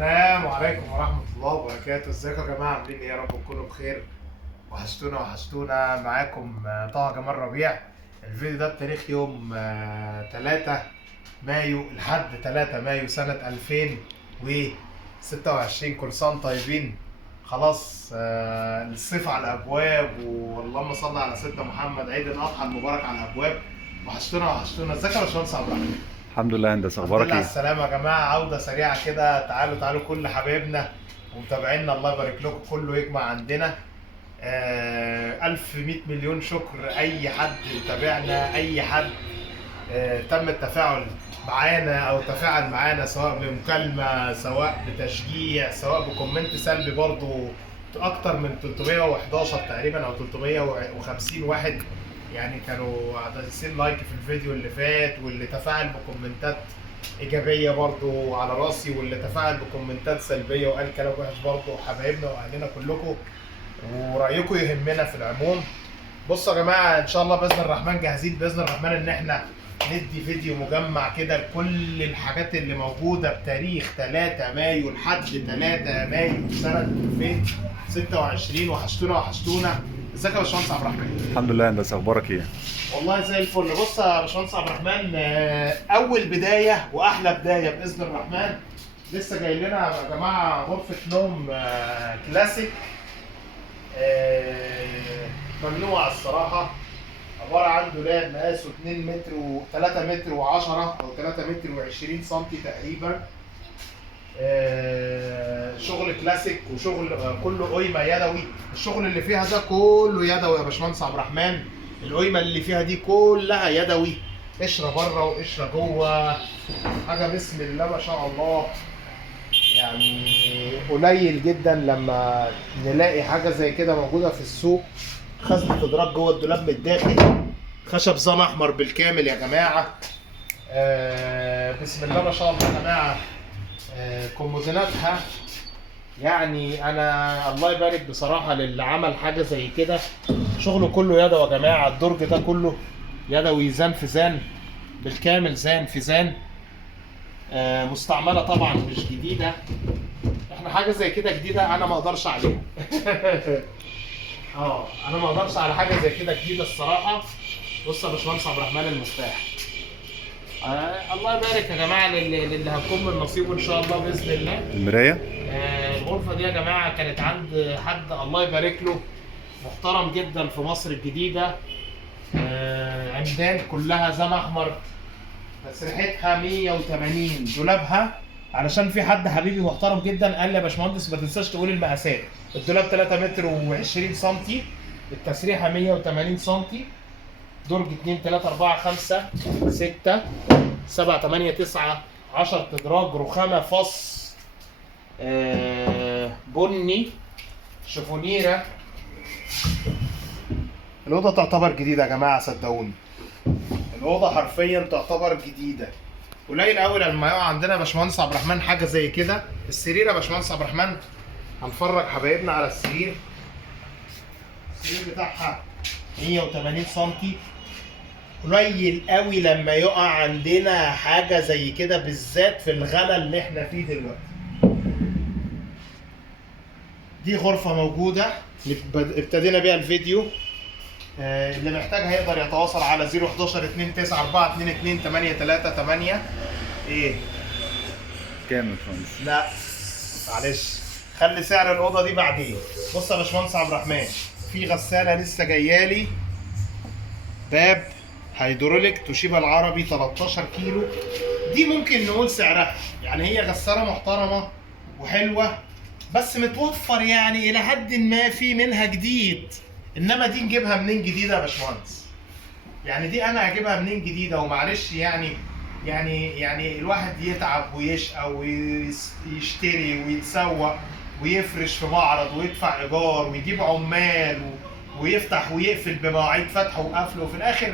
السلام عليكم ورحمة الله وبركاته. ازيكم يا جماعة؟ عاملين ايه؟ يا رب تكونوا بخير. وحشتونا معاكم طه جمال ربيع. الفيديو ده بتاريخ يوم 3 مايو لحد 3 مايو سنة 2026. كل سنة وانتم طيبين. خلاص الصيف على الأبواب، واللهم صل على سيدنا محمد. عيد الأضحى المبارك على الأبواب. وحشتونا. ازيك يا باشمهندس عبد الرحمن؟ الحمد لله هندسه، الحمد اخبارك لله على ايه؟ السلامة يا جماعة. عودة سريعة كده. تعالوا كل حبايبنا ومتابعينا، الله يبارك لكم، كله يجمع عندنا. 1100 مليون شكر أي حد تابعنا، أي حد تم التفاعل معانا أو تفاعل معانا، سواء بمكالمة، سواء بتشجيع، سواء بكومنت سلبي. برضو أكتر من 311 تقريبا أو 350 واحد يعني كانوا عدسين لايك في الفيديو اللي فات، واللي تفاعل بكومنتات ايجابيه برضو على راسي، واللي تفاعل بكومنتات سلبيه وقال كلام وحش برضو. حبايبنا واهلنا كلكم، ورايكم يهمنا في العموم. بصوا يا جماعه، ان شاء الله باذن الرحمن جاهزين باذن الرحمن ان احنا ندي فيديو مجمع كده لكل الحاجات اللي موجوده بتاريخ 3 مايو لحد 3 مايو سنه 2026. وحشتونا. ازيك يا باشمهندس عبد الرحمن؟ الحمد لله هندسه، اخبارك ايه؟ والله زي الفل. بص يا باشمهندس عبد الرحمن، اول بدايه واحلى بدايه باذن الرحمن. لسه جاي لنا يا جماعه غرفه نوم كلاسيك، ممنوع الصراحه. عباره عن دولاب مقاسه 2 متر و3 متر و10 او 3 متر و20 سم تقريبا. شغل كلاسيك وشغل كله قيمه يدوي. الشغل اللي فيها ده كله يدوي يا باشمهندس عبد الرحمن. القيمه اللي فيها دي كلها يدوي، قشره بره وقشره جوه، حاجه بسم الله ما شاء الله. يعني قليل جدا لما نلاقي حاجه زي كده موجوده في السوق. خزنه ادراج جوه الدولاب من الداخل، خشب زان احمر بالكامل يا جماعه. بسم الله ما شاء الله يا جماعه. كوموزيناتها يعني انا الله يبارك بصراحه للي عمل حاجه زي كده. شغله كله يدوي يا جماعه. الدرج ده كله يدوي، زان في زان بالكامل، زان في زان. مستعمله طبعا مش جديده. احنا حاجه زي كده جديده انا ما اقدرش عليها. انا ما اقدرش على حاجه زي كده جديده الصراحه. بص يا باشمهندس عبد الرحمن، المفتاح. الله يبارك يا جماعه للي هتكون من نصيبه ان شاء الله باذن الله. المرايه الغرفه دي يا جماعه كانت عند حد الله يبارك له محترم جدا في مصر الجديده. عمدان كلها زان احمر، تسريحتها 180 دولابها. علشان في حد حبيبي محترم جدا قال لي يا باشمهندس ما تنساش تقول المقاسات. الدولاب 3 متر و20 سم، التسريحه 180 سم، درج 2 3 4 5 6 7 8 9 10 ادراج، رخامه فص بني، شفونيره. الاوضه تعتبر جديده يا جماعه، صدقوني. الاوضه حرفيا تعتبر جديده. قليل قوي لما يقع عندنا يا باشمهندس عبد الرحمن حاجه زي كده. السرير يا باشمهندس عبد الرحمن، هنفرج حبايبنا على السرير. السرير بتاعها 180 سم. قليل قوي لما يقع عندنا حاجه زي كده، بالذات في الغلا اللي احنا فيه دلوقتي. دي غرفه موجوده ابتدينا بيها الفيديو. اللي محتاج هيقدر يتواصل على 011 294 22 838. ايه كام يا باشمهندس؟ لا معلش، خلي سعر الاوضه دي بعدين. بص يا باشمهندس عبد الرحمن، في غساله لسه جايالي، باب هيدروليك توشيبا العربي 13 كيلو. دي ممكن نقول سعرها يعني هي غساله محترمه وحلوه، بس متوفر يعني الى حد ما في منها جديد. انما دي نجيبها منين جديده يا باشمهندس؟ يعني دي انا هجيبها منين جديده؟ ومعلش يعني الواحد يتعب ويشقى ويشتري ويتسوق ويفرش في معرض ويدفع ايجار ويجيب عمال ويفتح ويقفل بمواعيد فتح وقفل، وفي الاخر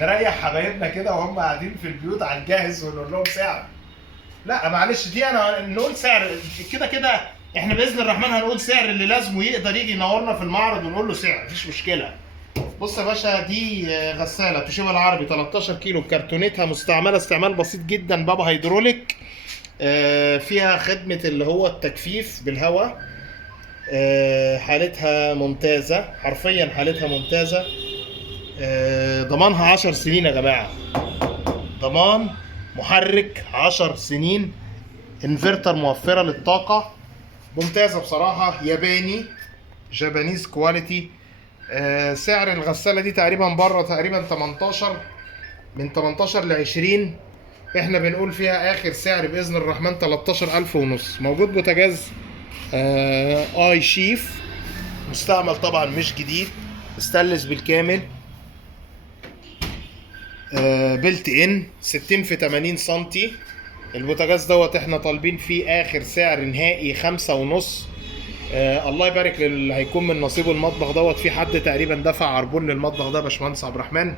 نريح حبايبنا كده وهم قاعدين في البيوت على الجاهز ونقول لهم سعر. لا معلش، دي انا نقول سعر كده. احنا باذن الرحمن هنقول سعر اللي لازم ويقدر يجي ينورنا في المعرض ونقول له سعر، مفيش مشكله. بص يا باشا، دي غساله توشيبا العربي 13 كيلو بكرتونتها، مستعمله استعمال بسيط جدا، بابا هيدروليك. فيها خدمة اللي هو التجفيف بالهواء. حالتها ممتازة، حرفيا حالتها ممتازة. ضمانها 10 سنين يا جماعة، ضمان محرك 10 سنين، انفرتر موفرة للطاقة، ممتازة بصراحة، ياباني، جابانيز كواليتي. سعر الغسالة دي تقريبا بره تقريبا 18، من 18 ل 20. احنا بنقول فيها اخر سعر باذن الرحمن 13,000 ونص. موجود بوتاجاز اي شيف مستعمل طبعا مش جديد، استانلس بالكامل، بلت ان 60 في 80 سنتي. البوتاجاز دوت احنا طالبين فيه اخر سعر نهائي 5,5. الله يبارك للي هيكون من نصيبه المطبخ دوت. في حد تقريبا دفع عربون للمطبخ ده يا باشمهندس عبد الرحمن.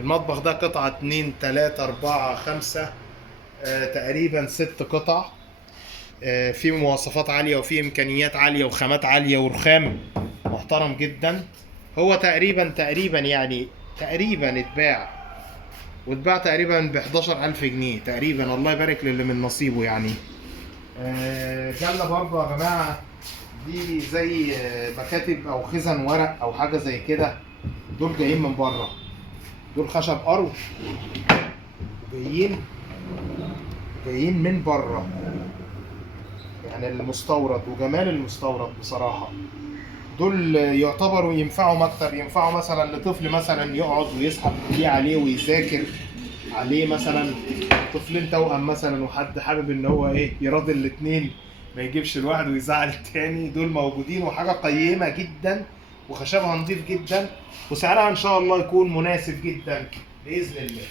المطبخ ده قطعة 2 3 4 5 تقريبا 6 قطع، في مواصفات عالية وفي إمكانيات عالية وخامات عالية ورخام محترم جدا. هو تقريبا يعني تقريبا واتباع تقريبا ب 11,000 جنيه تقريبا. الله يبارك للي من نصيبه يعني. جالنا برضه يا جماعة دي زي مكاتب أو خزن ورق أو حاجة زي كده. دول جايين من بره، دول خشب أرو، جايين من بره يعني المستورد، وجمال المستورد بصراحة. دول يعتبروا ينفعوا مكتب، ينفعوا مثلا لطفل مثلا يقعد ويسحب فيه عليه ويذاكر عليه، مثلا طفلين توأم مثلا وحد حابب ان هو يراضي الاتنين، ما يجيبش الواحد ويزعل التاني. دول موجودين وحاجة قيمة جدا وخشبها نظيف جدا وسعرها ان شاء الله يكون مناسب جدا بإذن الله.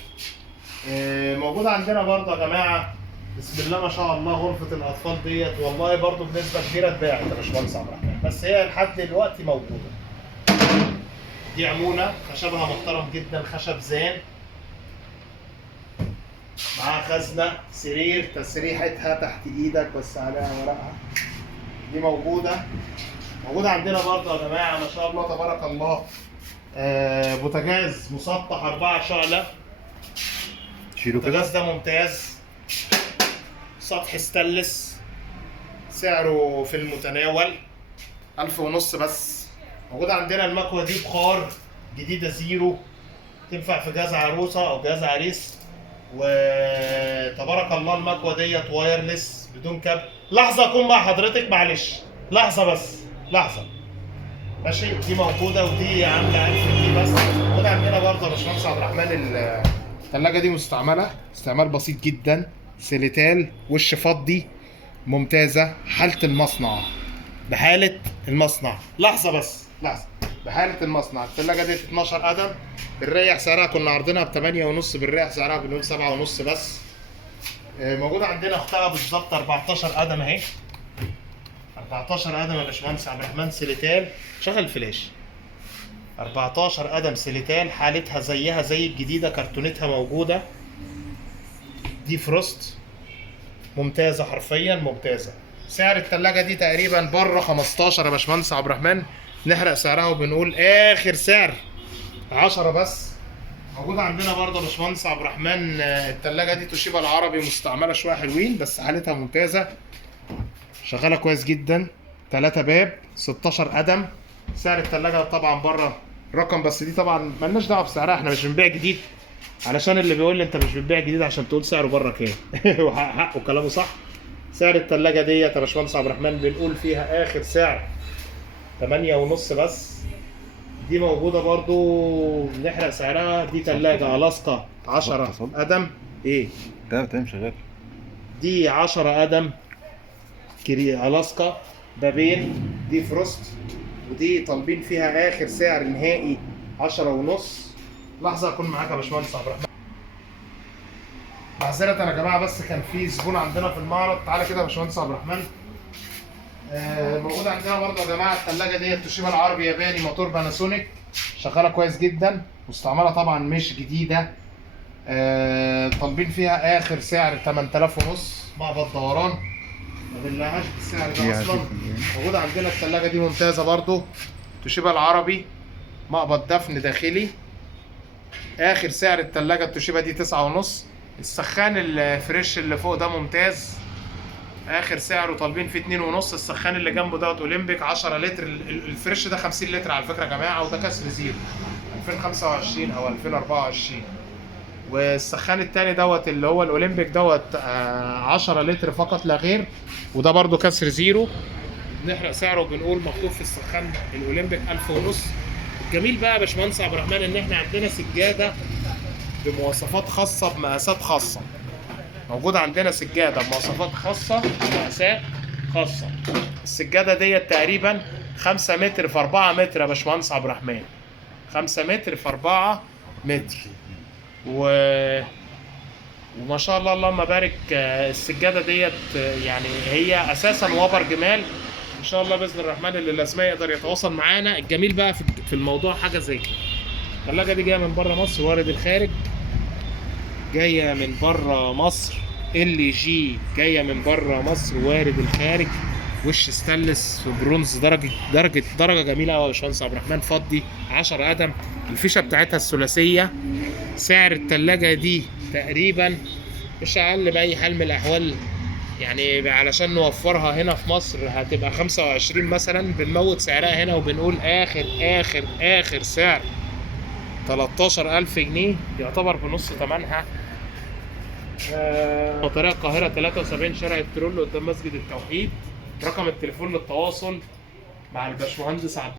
موجود عندنا برضه يا جماعة بسم الله ما شاء الله غرفة الأطفال ديت، والله برضه بنسبة كبيرة اتباعت يا باشمهندس عبد الرحمن، بس هي لحد دلوقتي موجودة. دي عمونة خشبها محترم جدا، خشب زان، معاها خزنة، سرير، تسريحتها تحت إيدك بس عليها ورقها. دي موجودة عندنا برضه يا جماعة ما شاء الله تبارك الله. بوتاجاز مسطح 4 شعلة. البوتاجاز ده ممتاز، سطح ستانلس، سعره في المتناول 1,500 بس. موجود عندنا المكوة دي بخار جديدة زيرو، تنفع في جهاز عروسة أو جهاز عريس، وتبارك الله المكوة ديت وايرلس بدون كابل. لحظة أكون مع حضرتك، معلش لحظة بس، لحظة ماشي. دي موجودة ودي عاملة 1000 جنيه بس. موجود عندنا برضه يا باشمهندس عبد الرحمن الثلاجة دي مستعملة استعمال بسيط جدا، سيليتال وش فضي، ممتازة، حالة المصنع بحالة المصنع. لحظة بس، لحظة، بحالة المصنع. الثلاجة دي 12 قدم، بالريح سعرها كنا عارضينها ب 8,5، بالريح سعرها بنقول 7,5 بس. موجود عندنا اختها بالظبط 14 قدم اهي، 14 قدم يا باشمهندس عبد الرحمن، سيليتال، شغل فلاش. 14 قدم سيليتال، حالتها زيها زي الجديدة، كرتونتها موجودة. دي فروست، ممتازة حرفيا ممتازة. سعر الثلاجة دي تقريبا بره 15 يا باشمهندس عبد الرحمن، نحرق سعرها وبنقول آخر سعر 10 بس. موجود عندنا برضه يا باشمهندس عبد الرحمن الثلاجة دي توشيبا العربي، مستعملة شوية حلوين بس حالتها ممتازة، شغالة كويس جدا. 3 باب 16 قدم. سعر الثلاجة طبعا بره رقم، بس دي طبعا مالناش دعوة بسعرها، احنا مش بنبيع جديد، علشان اللي بيقول لي انت مش بتبيع جديد عشان تقول سعره بره كام. وحقه كلامه صح. سعر الثلاجة ديت يا باشمهندس عبد الرحمن بنقول فيها آخر سعر 8,5 بس. دي موجودة برضو نحرق سعرها. دي ثلاجة ألاسكا 10 قدم. تمام شغال. دي 10 قدم ألاسكا بابين، دي فروست، ودي طالبين فيها آخر سعر نهائي 10,5. لحظة أكون معاك يا باشمهندس عبد الرحمن. معذرة يا جماعة بس كان في زبون عندنا في المعرض. تعالى كده يا باشمهندس عبد الرحمن. موجود عندنا برضه يا جماعة الثلاجة ديت توشيبا العربي ياباني، موتور باناسونيك، شغالة كويس جدا، مستعملة طبعا مش جديدة. طالبين فيها آخر سعر 8,500. معبد دوران، ما بنلاقيهاش بالسعر ده أصلا. موجود عندنا الثلاجة دي ممتازة برضه، توشيبا العربي، مقبض دفن داخلي. آخر سعر الثلاجة التوشيبا دي 9,5. السخان الفريش اللي فوق ده ممتاز، اخر سعره طالبين فيه 2.5. السخان اللي جنبه دوت اولمبيك 10 لتر، الفريش ده 50 لتر على فكره يا جماعه، وده كسر زيرو 2025 او 2024. والسخان التاني دوت اللي هو الاولمبيك دوت 10 لتر فقط لا غير، وده برده كسر زيرو. بنحرق سعره بنقول مكتوب في السخان الاولمبيك 1500. الجميل بقى يا باشمهندس عبد الرحمن ان احنا عندنا سجاده بمواصفات خاصه بمقاسات خاصه. موجود عندنا سجاده بمواصفات خاصه بمقاسات خاصه. السجاده ديت تقريبا 5 متر في 4 متر يا باشمهندس عبد الرحمن، 5 متر في 4 متر. وما شاء الله اللهم بارك. السجاده ديت يعني هي اساسا وبر جمال. ان شاء الله باذن الرحمن اللي لازم يقدر يتواصل معانا. الجميل بقى في الموضوع حاجه زي كده، الثلاجه دي جايه من بره مصر وارد الخارج، جايه من بره مصر LG، جايه من بره مصر وارد الخارج، وش ستانلس في برونز، درجه جميله قوي يا باشمهندس عبد الرحمن، فضي 10 قدم. الفيشه بتاعتها الثلاثيه. سعر الثلاجه دي تقريبا مش اقل باي حال من الاحوال، يعني علشان نوفرها هنا في مصر هتبقى 25 مثلا، بنموت سعرها هنا وبنقول اخر سعر 13,000 جنيه، يعتبر بنص ثمنها. طريق القاهرة 73 شارع الترول قدام مسجد التوحيد. رقم التليفون للتواصل مع الباشمهندس عبد